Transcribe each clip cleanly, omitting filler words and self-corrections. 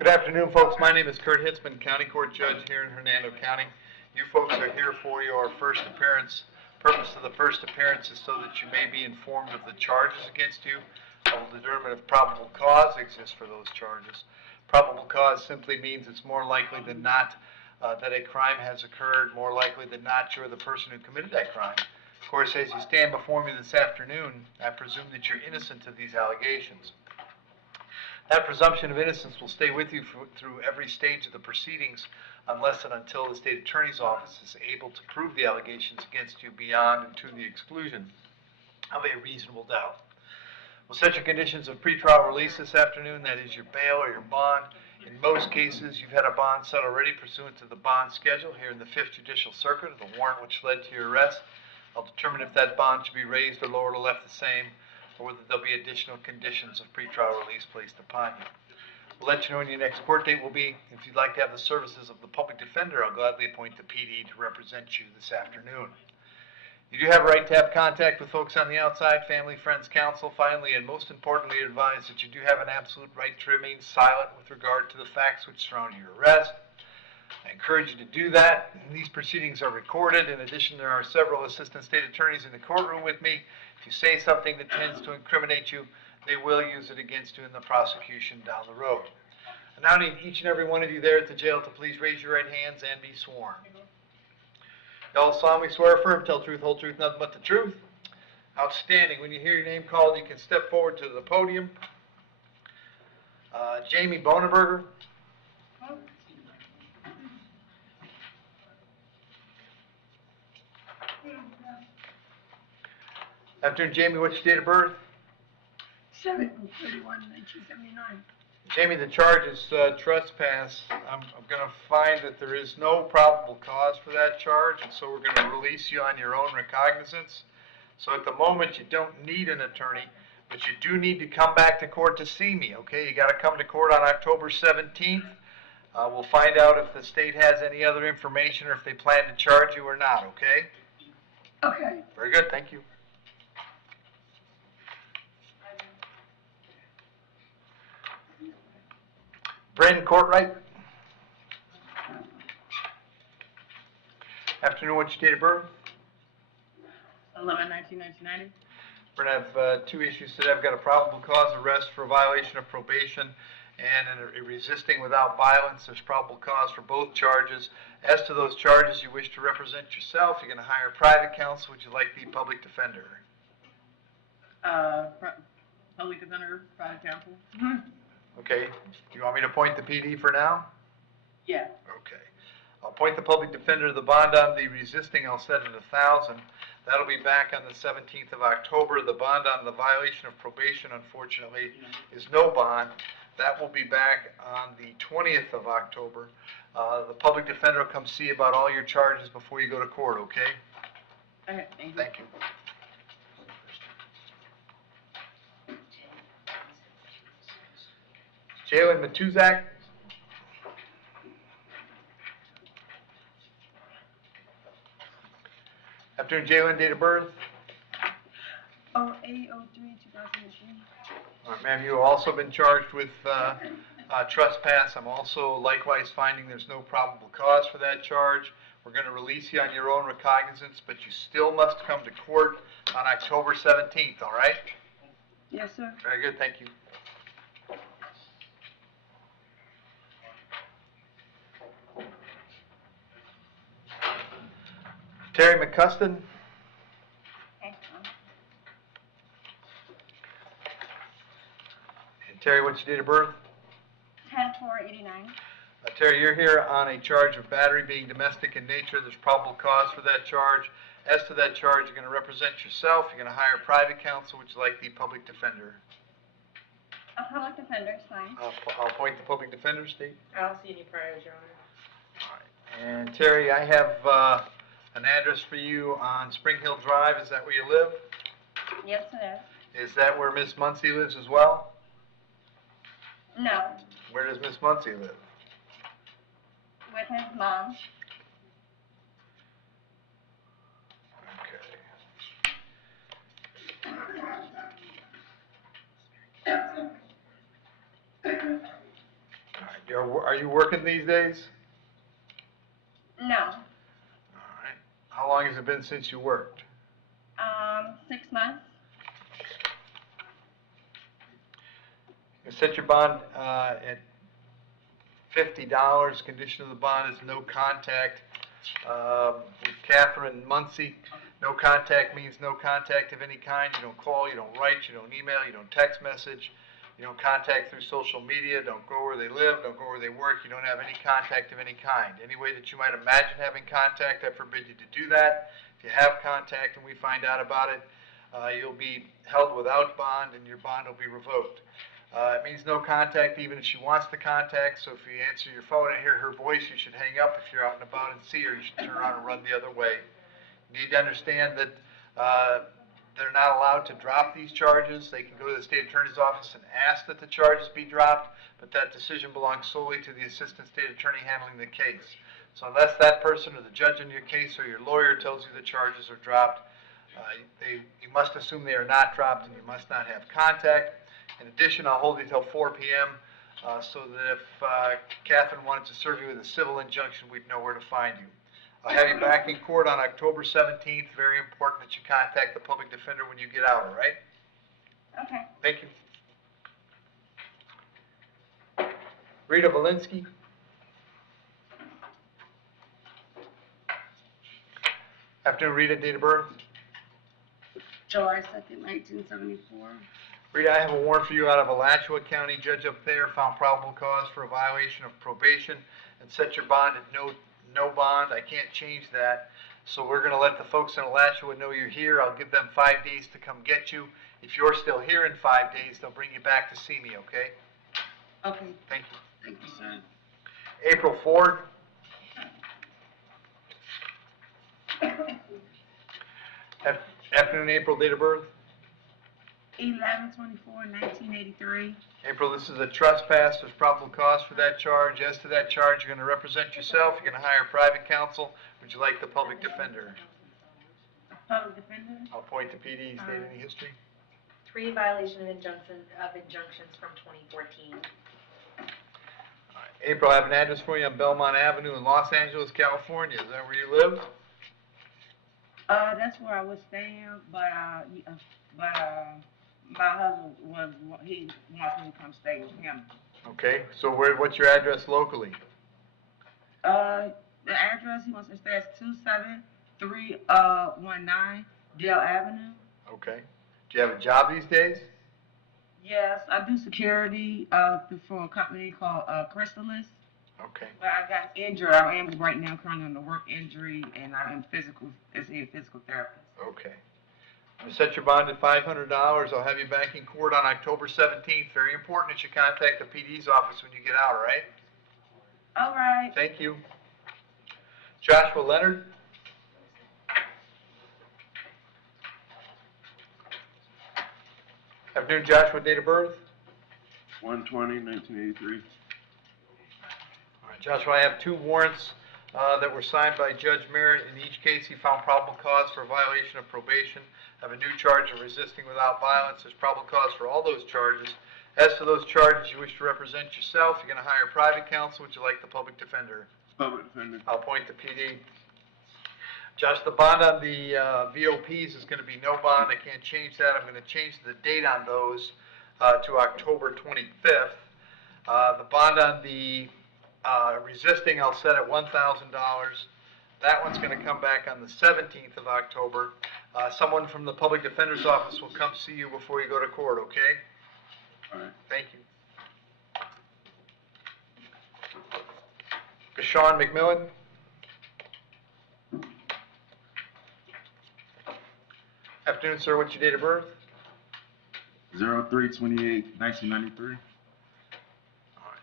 Good afternoon, folks. My name is Kurt Hitzemann, County Court Judge here in Hernando County. You folks are here for your first appearance. Purpose of the first appearance is so that you may be informed of the charges against you. I will determine if probable cause exists for those charges. Probable cause simply means it's more likely than not that a crime has occurred, more likely than not you're the person who committed that crime. Of course, as you stand before me this afternoon, I presume that you're innocent of these allegations. That presumption of innocence will stay with you through every stage of the proceedings unless and until the state attorney's office is able to prove the allegations against you beyond and to the exclusion of a reasonable doubt. We'll set your conditions of pretrial release this afternoon, that is your bail or your bond. In most cases, you've had a bond set already pursuant to the bond schedule here in the 5th Judicial Circuit, the warrant which led to your arrest. I'll determine if that bond should be raised or lowered or left the same, or whether there'll be additional conditions of pretrial release placed upon you. We'll let you know when your next court date will be. If you'd like to have the services of the public defender, I'll gladly appoint the PD to represent you this afternoon. You do have a right to have contact with folks on the outside, family, friends, counsel. Finally, and most importantly, advise that you do have an absolute right to remain silent with regard to the facts which surround your arrest. I encourage you to do that. These proceedings are recorded. In addition, there are several assistant state attorneys in the courtroom with me. If you say something that tends to incriminate you, they will use it against you in the prosecution down the road. I now need each and every one of you there at the jail to please raise your right hands and be sworn. You all solemnly swear affirm, tell truth, whole truth, nothing but the truth. Outstanding. When you hear your name called, you can step forward to the podium. Jamie Boneberger. Afternoon, Jamie. What's your date of birth? 7/31/1979. Jamie, the charge is trespass. I'm going to find that there is no probable cause for that charge, and so we're going to release you on your own recognizance. So at the moment, you don't need an attorney, but you do need to come back to court to see me, okay? You got to come to court on October 17th. We'll find out if the state has any other information or if they plan to charge you or not, okay? Okay. Very good. Thank you. Brandon Courtright. Afternoon, what's your date of birth? 11/19/1990. We're going to have two issues today. I've got a probable cause arrest for violation of probation and a resisting without violence. There's probable cause for both charges. As to those charges, you wish to represent yourself. You're going to hire private counsel. Would you like the public defender? Public defender, private counsel. Okay. Do you want me to appoint the PD for now? Yeah. Okay. I'll appoint the public defender. The bond on the resisting, I'll set at $1,000. That'll be back on the 17th of October. The bond on the violation of probation, unfortunately, is no bond. That will be back on the 20th of October. The public defender will come see you about all your charges before you go to court, okay? Okay, thank you. Thank you. Jalen Matuzak. Afternoon, Jalen, date of birth? 08/03/2003. All right, ma'am, you have also been charged with trespass. I'm also likewise finding there's no probable cause for that charge. We're going to release you on your own recognizance, but you still must come to court on October 17th, all right? Yes, sir. Very good, thank you. Terry McCuston. Okay. And Terry, what's your date of birth? 10/4/89. Terry, you're here on a charge of battery being domestic in nature. There's probable cause for that charge. As to that charge, you're going to represent yourself. You're going to hire private counsel. Would you like the public defender? A public defender is fine. I'll appoint the public defender, Steve. I don't see any priors, Your Honor. All right. And Terry, I have an address for you on Spring Hill Drive. Is that where you live? Yes, it is. Is that where Miss Muncie lives as well? No. Where does Miss Muncie live? With his mom. Are you working these days? No. All right. How long has it been since you worked? 6 months. You set your bond at $50. Condition of the bond is no contact. With Catherine Muncie, no contact means no contact of any kind. You don't call, you don't write, you don't email, you don't text message, you don't contact through social media, don't go where they live, don't go where they work, you don't have any contact of any kind. Any way that you might imagine having contact, I forbid you to do that. If you have contact and we find out about it, you'll be held without bond and your bond will be revoked. It means no contact even if she wants to contact, so if you answer your phone and hear her voice, you should hang up. If you're out and about and see her, you should turn around and run the other way. You need to understand that they're not allowed to drop these charges. They can go to the state attorney's office and ask that the charges be dropped, but that decision belongs solely to the assistant state attorney handling the case. So unless that person or the judge in your case or your lawyer tells you the charges are dropped, you must assume they are not dropped and you must not have contact. In addition, I'll hold you till 4 p.m. So that if Catherine wanted to serve you with a civil injunction, we'd know where to find you. I'll have you back in court on October 17th. Very important that you contact the public defender when you get out, all right? Okay. Thank you. Rita Valinsky. Afternoon, Rita. Date of birth? July 2nd, 1974. Rita, I have a warrant for you out of Alachua County. Judge up there found probable cause for a violation of probation and set your bond at no bond. I can't change that. So we're going to let the folks in Alachua know you're here. I'll give them 5 days to come get you. If you're still here in 5 days, they'll bring you back to see me, okay? Okay. Thank you. Thank you, sir. April Ford. Afternoon, April. Date of birth? 11/24/1983. April, this is a trespass. There's probable cause for that charge. As to that charge, you're going to represent yourself. You're going to hire private counsel. Would you like the public defender? Public defender. I'll point to PD. State any history. 3 violation of injunctions from 2014. April, I have an address for you on Belmont Avenue in Los Angeles, California. Is that where you live? That's where I was staying, but my husband he wants me to come stay with him. Okay, so what's your address locally? The address he wants me to stay is 27319 Dale Avenue. Okay. Do you have a job these days? Yes, I do security for a company called Chrysalis. Okay. But I got injured. I am right now currently on the work injury, and I am physical therapist. Okay. I'm going to set your bond at $500. I'll have you back in court on October 17th. Very important that you contact the PD's office when you get out, all right? All right. Thank you. Joshua Leonard. Afternoon, Joshua. Date of birth? 1/20/1983. All right, Joshua, I have 2 warrants that were signed by Judge Merritt. In each case, he found probable cause for a violation of probation. I have a new charge of resisting without violence. There's probable cause for all those charges. As to those charges, you wish to represent yourself. You're going to hire private counsel. Would you like the public defender? Public defender. I'll appoint the PD. Josh, the bond on the VOPs is going to be no bond. I can't change that. I'm going to change the date on those to October 25th. The bond on the resisting, I'll set at $1,000. That one's going to come back on the 17th of October. Someone from the public defender's office will come see you before you go to court, okay? All right. Thank you. Deshaun McMillan. Afternoon, sir. What's your date of birth? 03/28/1993.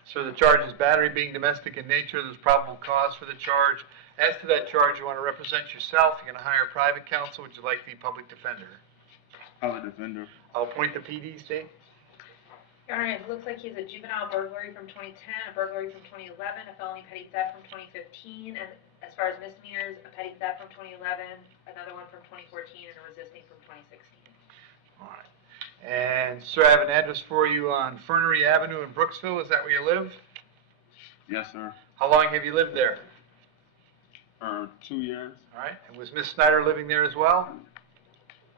So the charge is battery being domestic in nature. There's probable cause for the charge. As to that charge, you want to represent yourself. You're going to hire private counsel. Would you like the public defender? Public defender. I'll appoint the PD, state. Your Honor, it looks like he's a juvenile burglary from 2010, a burglary from 2011, a felony petty theft from 2015, and as far as misdemeanors, a petty theft from 2011, another one from 2014, and a resisting from 2016. All right. And, sir, I have an address for you on Fernery Avenue in Brooksville. Is that where you live? Yes, sir. How long have you lived there? 2 years. All right, and was Miss Snyder living there as well?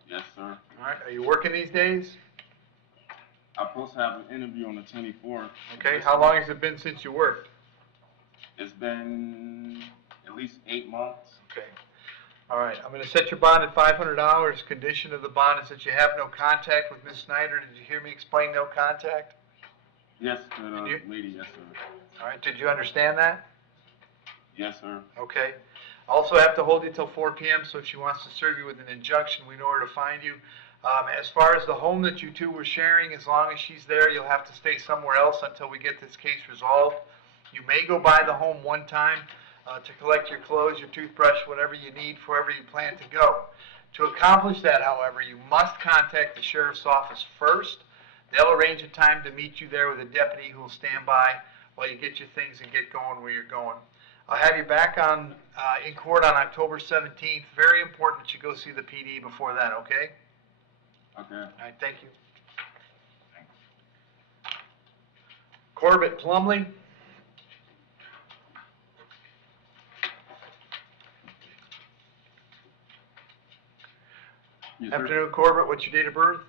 Yes, sir. All right, are you working these days? I'm supposed to have an interview on the 24th. Okay, how long has it been since you worked? It's been at least 8 months. Okay. All right, I'm gonna set your bond at $500. Condition of the bond is that you have no contact with Miss Snyder. Did you hear me explain no contact? Yes, to the And you- lady. Yes, sir. All right, did you understand that? Yes, sir. Okay. Also have to hold you till 4 p.m., so if she wants to serve you with an injunction, we know where to find you. As far as the home that you two were sharing, as long as she's there, you'll have to stay somewhere else until we get this case resolved. You may go by the home one time to collect your clothes, your toothbrush, whatever you need for wherever you plan to go. To accomplish that, however, you must contact the sheriff's office first. They'll arrange a time to meet you there with a deputy who will stand by while you get your things and get going where you're going. I'll have you back in court on October 17th. Very important that you go see the PD before that, okay? Okay. All right, thank you. Corbett Plumley? Yes, sir. Afternoon, Corbett. What's your date of birth?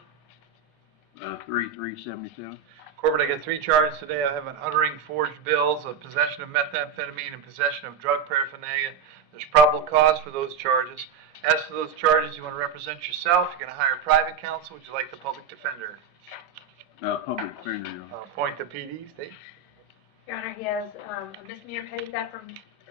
3/3/77. Corbett, I got 3 charges today. I have an uttering forged bills, of possession of methamphetamine, and possession of drug paraphernalia. There's probable cause for those charges. As to those charges, you want to represent yourself. You're going to hire private counsel. Would you like the public defender? Public defender, Your Honor. Appoint the PD, state. Your Honor, he has a misdemeanor petty theft from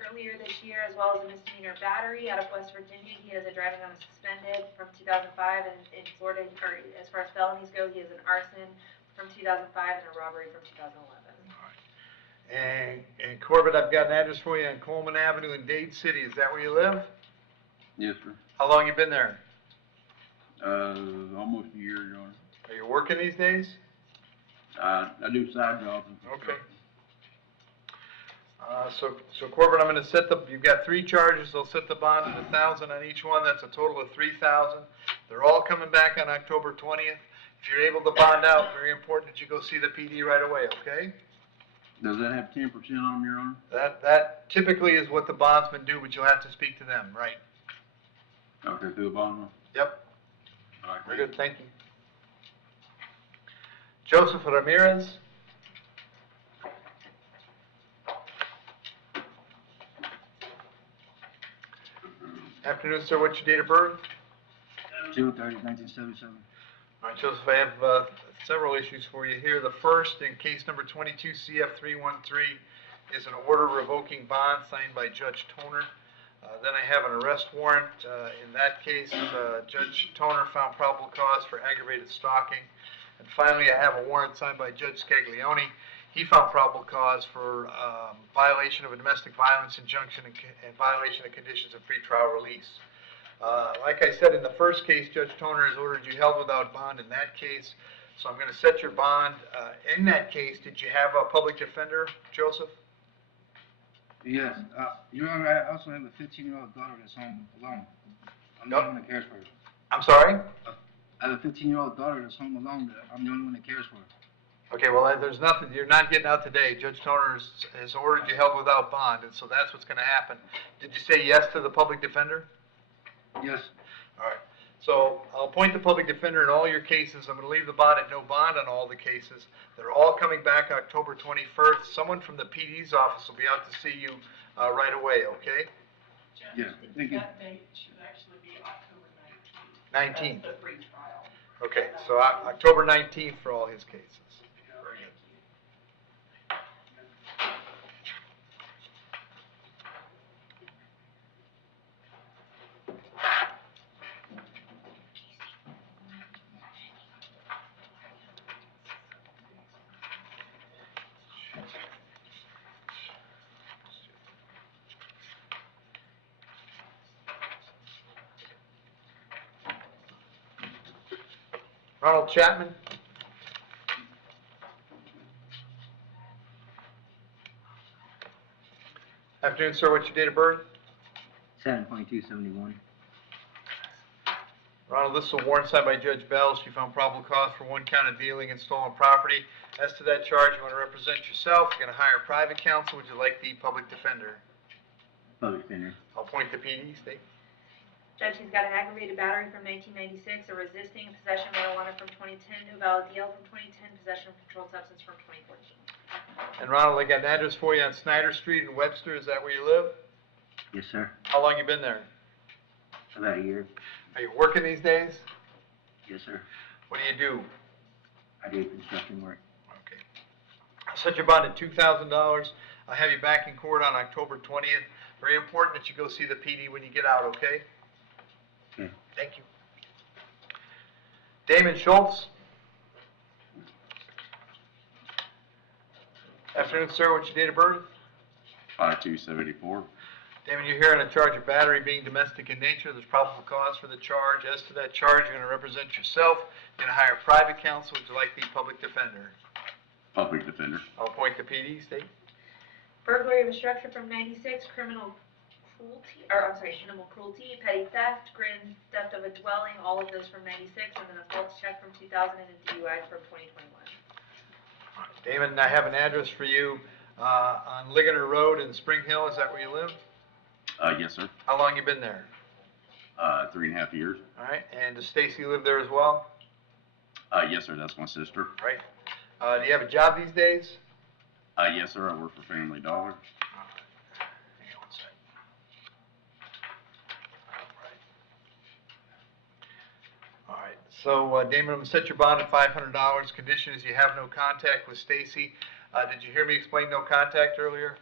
earlier this year, as well as a misdemeanor battery out of West Virginia. He has a driving on a suspended from 2005, and in Florida, or as far as felonies go, he has an arson from 2005 and a robbery from 2011. And Corbett, I've got an address for you on Coleman Avenue in Dade City. Is that where you live? Yes, sir. How long you been there? Almost a year, Your Honor. Are you working these days? I do side jobs. Okay. So Corbett, I'm going to set you've got 3 charges. They'll set the bond at $1,000 on each one. That's a total of $3,000. They're all coming back on October 20th. If you're able to bond out, very important that you go see the PD right away, okay? Does that have 10% on them, Your Honor? That typically is what the bondsmen do, but you'll have to speak to them, right? Okay, through the bottom. Yep. All right, Very good, thank you. Joseph Ramirez. Afternoon, sir. What's your date of birth? June 30th, 1977. All right, Joseph, I have several issues for you here. The first, in case number 22 CF313, is an order revoking bond signed by Judge Toner. Then I have an arrest warrant. In that case, Judge Toner found probable cause for aggravated stalking. And finally, I have a warrant signed by Judge Scaglione. He found probable cause for violation of a domestic violence injunction and violation of conditions of pretrial release. Like I said, in the first case, Judge Toner has ordered you held without bond in that case. So I'm going to set your bond. In that case, did you have a public defender, Joseph? Yes, Your Honor, I also have a 15-year-old daughter that's home alone. I'm the only one that cares for her. I'm sorry? I have a 15-year-old daughter that's home alone. I'm the only one that cares for her. Okay, well, there's nothing, you're not getting out today. Judge Toner has ordered you held without bond, and so that's what's going to happen. Did you say yes to the public defender? Yes, All right. So I'll appoint the public defender in all your cases. I'm going to leave the bond at no bond on all the cases. They're all coming back October 21st. Someone from the PD's office will be out to see you right away, okay? yes, thank you. That date should actually be October 19th. 19th. That's the free trial. Okay, so October 19th for all his cases. Very good. Ronald Chapman. Afternoon, sir. What's your date of birth? 7/22/71. Ronald, this is a warrant signed by Judge Bell. She found probable cause for 1 count of dealing in stolen property. As to that charge, you want to represent yourself. You're going to hire private counsel. Would you like the public defender? Public defender. I'll appoint the PD. State. Judge, he's got an aggravated battery from 1996, a resisting possession of marijuana from 2010, no valid deal from 2010, possession of controlled substance from 2014. And Ronald, I got an address for you on Snyder Street in Webster. Is that where you live? Yes, sir. How long you been there? About a year. Are you working these days? Yes, sir. What do you do? I do construction work. Okay. I'll set your bond at $2,000. I'll have you back in court on October 20th. Very important that you go see the PD when you get out, okay? Okay. Thank you. Damon Schultz. Afternoon, sir. What's your date of birth? 5/2/74. Damon, you're here on a charge of battery being domestic in nature. There's probable cause for the charge. As to that charge, you're going to represent yourself. You're going to hire private counsel. Would you like the public defender? Public defender. I'll appoint the PD. State. Burglary of a structure from 96, animal cruelty, petty theft, grand theft of a dwelling, all of those from 96, and then a false check from 2000 and a DUI from 2021. Damon, I have an address for you on Ligonier Road in Spring Hill. Is that where you live? Yes, sir. How long you been there? 3.5 years. All right. And does Stacy live there as well? Yes, sir. That's my sister. Right. Do you have a job these days? Yes, sir. I work for Family Dollar. Hang on one sec. All right. So, Damon, I'm going to set your bond at $500. Condition is you have no contact with Stacy. Did you hear me explain no contact earlier?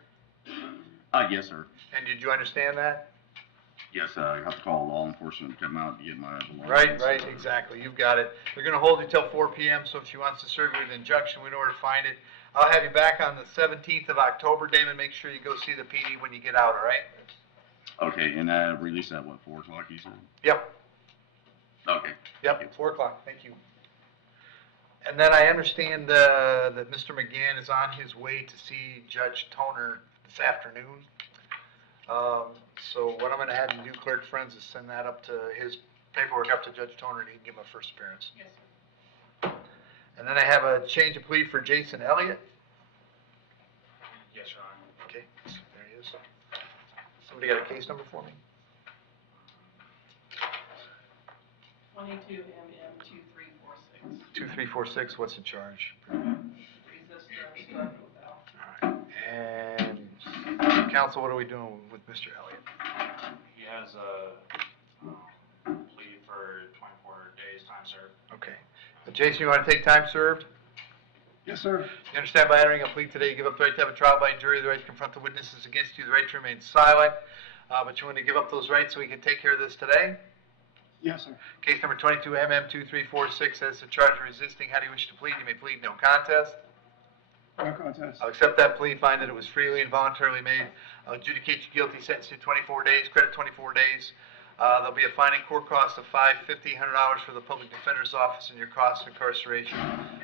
Yes, sir. And did you understand that? Yes, I have to call law enforcement to come out and get my belongings. Right, exactly. You've got it. They're going to hold you till 4 p.m., so if she wants to serve you with an injunction, we know where to find it. I'll have you back on the 17th of October, Damon. Make sure you go see the PD when you get out, all right? Okay, and release at what, 4 o'clock, you said? Yep. Okay. Yep, 4 o'clock. Thank you. And then I understand that Mr. McGann is on his way to see Judge Toner this afternoon. So what I'm going to have you do, Clerk Friends, is send that up to his paperwork up to Judge Toner, and he can give him a first appearance. Yes, sir. And then I have a change of plea for Jason Elliott. Yes, Your Honor. Okay, there he is. Somebody got a case number for me? 22 MM 2346. 2346, what's the charge? Resist arrest, drug without. All right. And counsel, what are we doing with Mr. Elliott? He has a plea for 24 days time served. Okay. Jason, you want to take time served? Yes, sir. You understand by entering a plea today, you give up the right to have a trial by jury, the right to confront the witnesses against you, the right to remain silent. But you want to give up those rights so we can take care of this today? Yes, sir. Case number 22 MM 2346 says the charge of resisting. How do you wish to plead? You may plead no contest. No contest. I'll accept that plea, find that it was freely and voluntarily made. I'll adjudicate you guilty, sentence you to 24 days, credit 24 days. There'll be a fine and court cost of $550, $100 for the public defender's office and your cost of incarceration.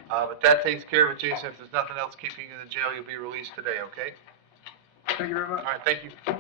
But that takes care of it, Jason. If there's nothing else keeping you in the jail, you'll be released today, okay? Thank you very much. All right, thank you.